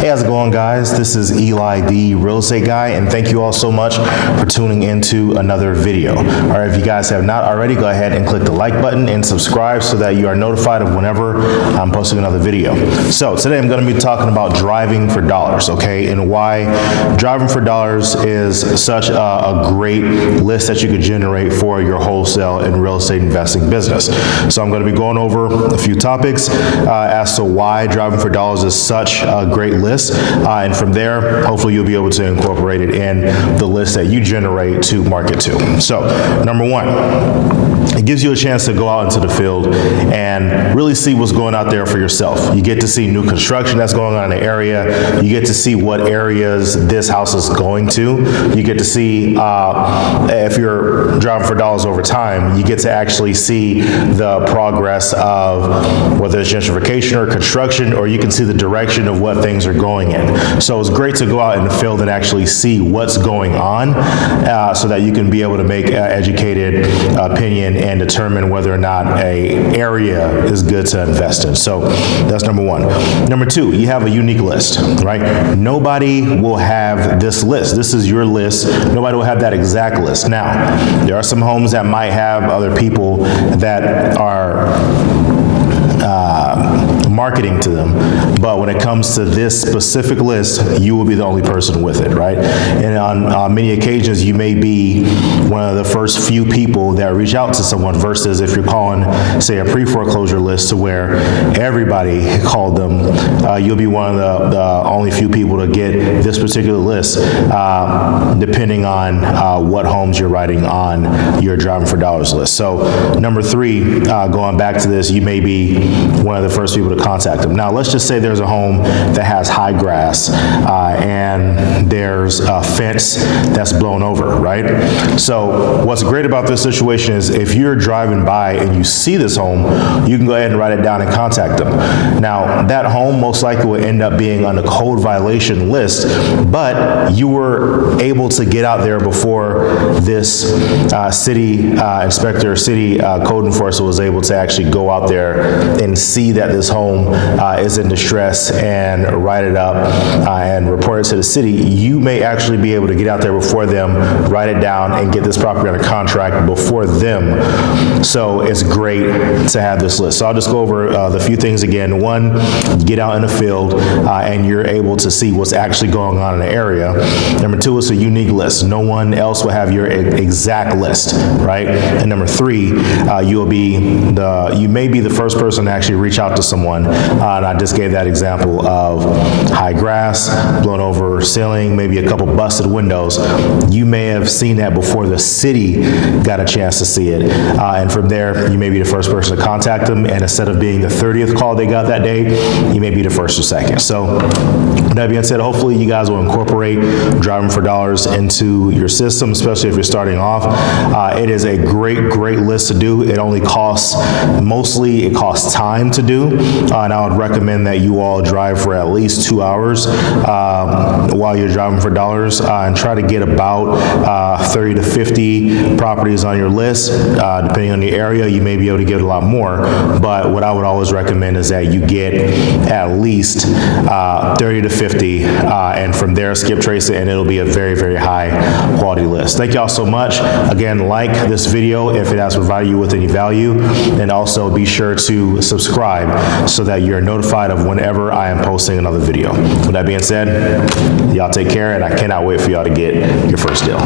Hey, how's it going, guys? This is Eli, the real estate guy, and thank you all so much for tuning into another video. All right, if you guys have not already, go ahead and click the like button and subscribe so that you are notified of whenever I'm posting another video. So today I'm going to be talking about driving for dollars, okay, and why driving for dollars is such a great list that you could generate for your wholesale and real estate investing business. So I'm going to be going over a few topics as to why driving for dollars is such a great list, and from there, hopefully you'll be able to incorporate it in the list that you generate to market to. So, number one, it gives you a chance to go out into the field and really see what's going out there for yourself. You get to see new construction that's going on in the area. You get to see what areas this house is going to. You get to see, if you're driving for dollars over time, you get to actually see the progress of whether it's gentrification or construction, or you can see the direction of what things are going in. So it's great to go out in the field and actually see what's going on so that you can be able to make an educated opinion and determine whether or not an area is good to invest in. So that's number one. Number two, you have a unique list, right? Nobody will have this list. This is your list. Nobody will have that exact list. Now, there are some homes that might have other people that are marketing to them, but when it comes to this specific list, you will be the only person with it, right? And on many occasions, you may be one of the first few people that reach out to someone versus if you're calling, say, a pre-foreclosure list to where everybody called them, you'll be one of the only few people to get this particular list, depending on what homes you're writing on your driving for dollars list. So number three, going back to this, you may be one of the first people to contact them. Now, let's just say there's a home that has high grass and there's a fence that's blown over, right? So what's great about this situation is if you're driving by and you see this home, you can go ahead and write it down and contact them. Now, that home most likely will end up being on the code violation list, but you were able to get out there before this city inspector, city code enforcer was able to actually go out there and see that this home is in distress and write it up and report it to the city. You may actually be able to get out there before them, write it down, and get this property under contract before them. So it's great to have this list. So I'll just go over the few things again. One, get out in the field and you're able to see what's actually going on in the area. Number two, it's a unique list. No one else will have your exact list, right? And number three, you may be the first person to actually reach out to someone. And I just gave that example of high grass, blown over ceiling, maybe a couple busted windows. You may have seen that before the city got a chance to see it. And from there, you may be the first person to contact them. And instead of being the 30th call they got that day, you may be the first or second. So with that being said, hopefully you guys will incorporate driving for dollars into your system, especially if you're starting off. It is a great list to do. It only costs, mostly it costs time to do. And I would recommend that you all drive for at least 2 hours while you're driving for dollars and try to get about 30 to 50 properties on your list. Depending on the area, you may be able to get a lot more, but what I would always recommend is that you get at least 30 to 50 and from there skip trace it and it'll be a very high quality list. Thank y'all so much. Again, like this video if it has provided you with any value, and also be sure to subscribe so that you're notified of whenever I am posting another video. With that being said, y'all take care, and I cannot wait for y'all to get your first deal.